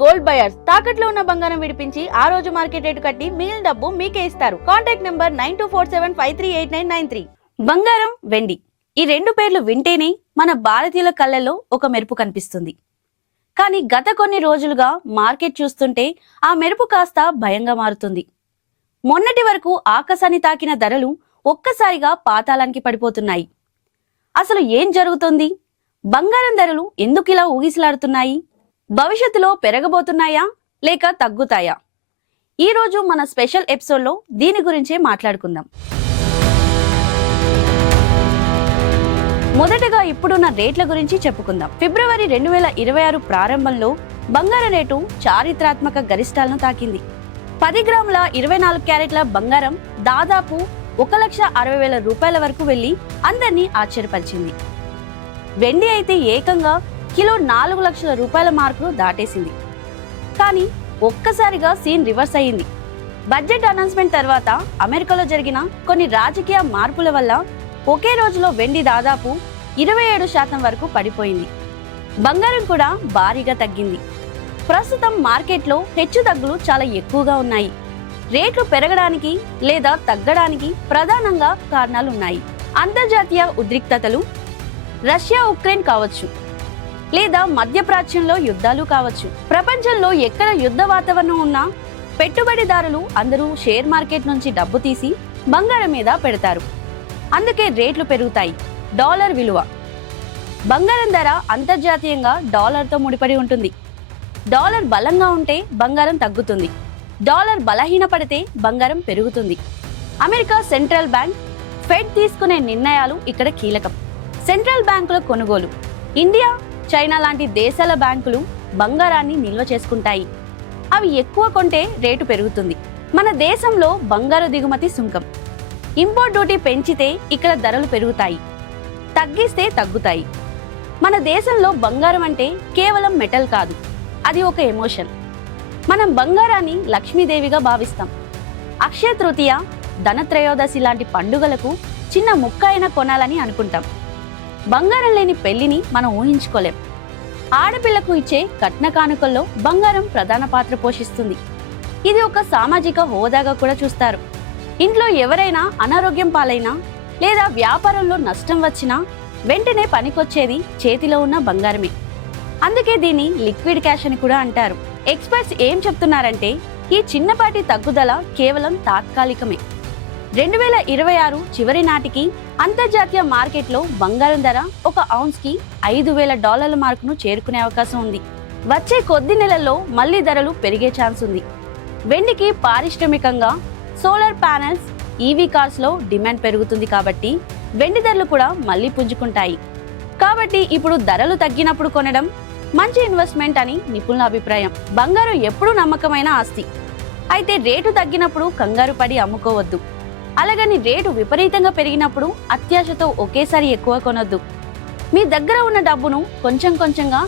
Gold buyers తాకట్లో ఉన్న బంగారం విడిపించి ఆ రోజు మార్కెట్ రేటు కట్టి మిగిలిన డబ్బు మీకే ఇస్తారు. Contact number 9247538993. బంగారం, వెండి ఈ రెండు పేర్లు వింటేనే మన భారతీయుల కళ్ళల్లో ఒక మెరుపు కనిపిస్తుంది. కానీ గత కొన్ని రోజులుగా మార్కెట్ చూస్తుంటే ఆ మెరుపు కాస్త భయంగా మారుతుంది. మొన్నటి వరకు ఆకాశాన్ని తాకిన ధరలు ఒక్కసారిగా పాతాళానికి పడిపోతున్నాయి. అసలు ఏం జరుగుతుంది? బంగారం ధరలు ఎందుకు ఇలా ఊగిసలాడుతున్నాయి? భవిష్యత్తులో పెరగబోతున్నాయా లేక తగ్గుతాయా? ఈ రోజు మన స్పెషల్ ఎపిసోడ్లో దీని గురించే మాట్లాడుకుందాం. మొదటగా ఇప్పుడున్న రేట్ల గురించి చెప్పుకుందాం. ఫిబ్రవరి 2026 ప్రారంభంలో బంగారం రేటు చారిత్రాత్మక గరిష్టాలను తాకింది. 10 గ్రాముల 24 క్యారెట్ల బంగారం దాదాపు 1,60,000 రూపాయల వరకు వెళ్లి అందరినీ ఆశ్చర్యపరిచింది. వెండి అయితే ఏకంగా కిలో 4 లక్షల రూపాయల మార్కును దాటేసింది. కానీ ఒక్కసారిగా సీన్ రివర్స్ అయ్యింది. బడ్జెట్ అనౌన్స్మెంట్ తర్వాత అమెరికాలో జరిగిన కొన్ని రాజకీయ మార్పుల వల్ల ఒకే రోజులో వెండి దాదాపు 27% వరకు పడిపోయింది. బంగారం కూడా భారీగా తగ్గింది. ప్రస్తుతం మార్కెట్లో హెచ్చుతగ్గులు చాలా ఎక్కువగా ఉన్నాయి. రేట్లు పెరగడానికి లేదా తగ్గడానికి ప్రధానంగా కారణాలు ఉన్నాయి. అంతర్జాతీయ ఉద్రిక్తతలు, రష్యా ఉక్రెయిన్ కావచ్చు, లేదా మధ్యప్రాచ్యంలో యుద్ధాలు కావచ్చు. ప్రపంచంలో ఎక్కడ యుద్ధ వాతావరణం ఉన్నా పెట్టుబడిదారులు అందరూ షేర్ మార్కెట్ నుంచి డబ్బు తీసి బంగారం మీద పెడతారు. అందుకే రేట్లు పెరుగుతాయి. డాలర్ విలువ, బంగారం ధర అంతర్జాతీయంగా డాలర్తో ముడిపడి ఉంటుంది. డాలర్ బలంగా ఉంటే బంగారం తగ్గుతుంది. డాలర్ బలహీనపడితే బంగారం పెరుగుతుంది. అమెరికా సెంట్రల్ బ్యాంక్ ఫెడ్ తీసుకునే నిర్ణయాలు ఇక్కడ కీలకం. సెంట్రల్ బ్యాంకుల కొనుగోలు, ఇండియా, చైనా లాంటి దేశాల బ్యాంకులు బంగారాన్ని నిల్వ చేసుకుంటాయి. అవి ఎక్కువ కొంటే రేటు పెరుగుతుంది. మన దేశంలో బంగారు దిగుమతి సుంకం, ఇంపోర్ట్ డ్యూటీ పెంచితే ఇక్కడ ధరలు పెరుగుతాయి, తగ్గిస్తే తగ్గుతాయి. మన దేశంలో బంగారం అంటే కేవలం మెటల్ కాదు, అది ఒక ఎమోషన్. మనం బంగారాన్ని లక్ష్మీదేవిగా భావిస్తాం. అక్షయ తృతీయ, ధనత్రయోదశి లాంటి పండుగలకు చిన్న ముక్క అయినా కొనాలని అనుకుంటాం. బంగారం లేని పెళ్లిని మనం ఊహించుకోలేం. ఆడపిల్లకు ఇచ్చే కట్న కానుకల్లో బంగారం ప్రధాన పాత్ర పోషిస్తుంది. ఇది ఒక సామాజిక హోదాగా కూడా చూస్తారు. ఇంట్లో ఎవరైనా అనారోగ్యం పాలైనా లేదా వ్యాపారంలో నష్టం వచ్చినా వెంటనే పనికొచ్చేది చేతిలో ఉన్న బంగారమే. అందుకే దీన్ని లిక్విడ్ క్యాష్ అని కూడా అంటారు. ఎక్స్పర్ట్స్ ఏం చెప్తున్నారంటే ఈ చిన్నపాటి తగ్గుదల కేవలం తాత్కాలికమే. 2026 చివరి నాటికి అంతర్జాతీయ మార్కెట్లో బంగారం ధర ఒక ఔన్స్ కి $5,000 మార్కును చేరుకునే అవకాశం ఉంది. వచ్చే కొద్ది నెలల్లో మళ్లీ ధరలు పెరిగే ఛాన్స్ ఉంది. వెండికి పారిశ్రామికంగా సోలార్ ప్యానెల్స్, ఈవీ కార్స్ లో డిమాండ్ పెరుగుతుంది కాబట్టి వెండి ధరలు కూడా మళ్లీ పుంజుకుంటాయి. కాబట్టి ఇప్పుడు ధరలు తగ్గినప్పుడు కొనడం మంచి ఇన్వెస్ట్మెంట్ అని నిపుణుల అభిప్రాయం. బంగారం ఎప్పుడూ నమ్మకమైన ఆస్తి. అయితే రేటు తగ్గినప్పుడు కంగారు పడి అమ్ముకోవద్దు. అలాగని రేటు విపరీతంగా పెరిగినప్పుడు అత్యాశతో ఒకేసారి ఎక్కువ కొనొద్దు. మీ దగ్గర ఉన్న డబ్బును కొంచెం కొంచెంగా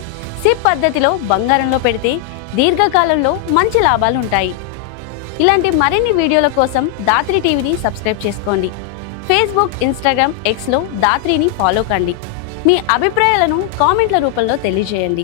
సిప్ పద్ధతిలో బంగారంలో పెడితే దీర్ఘకాలంలో మంచి లాభాలు ఉంటాయి. ఇలాంటి మరిన్ని వీడియోల కోసం దాత్రి టీవీని సబ్స్క్రైబ్ చేసుకోండి. ఫేస్బుక్, ఇన్స్టాగ్రామ్, ఎక్స్లో దాత్రిని ఫాలో కండి. మీ అభిప్రాయాలను కామెంట్ల రూపంలో తెలియజేయండి.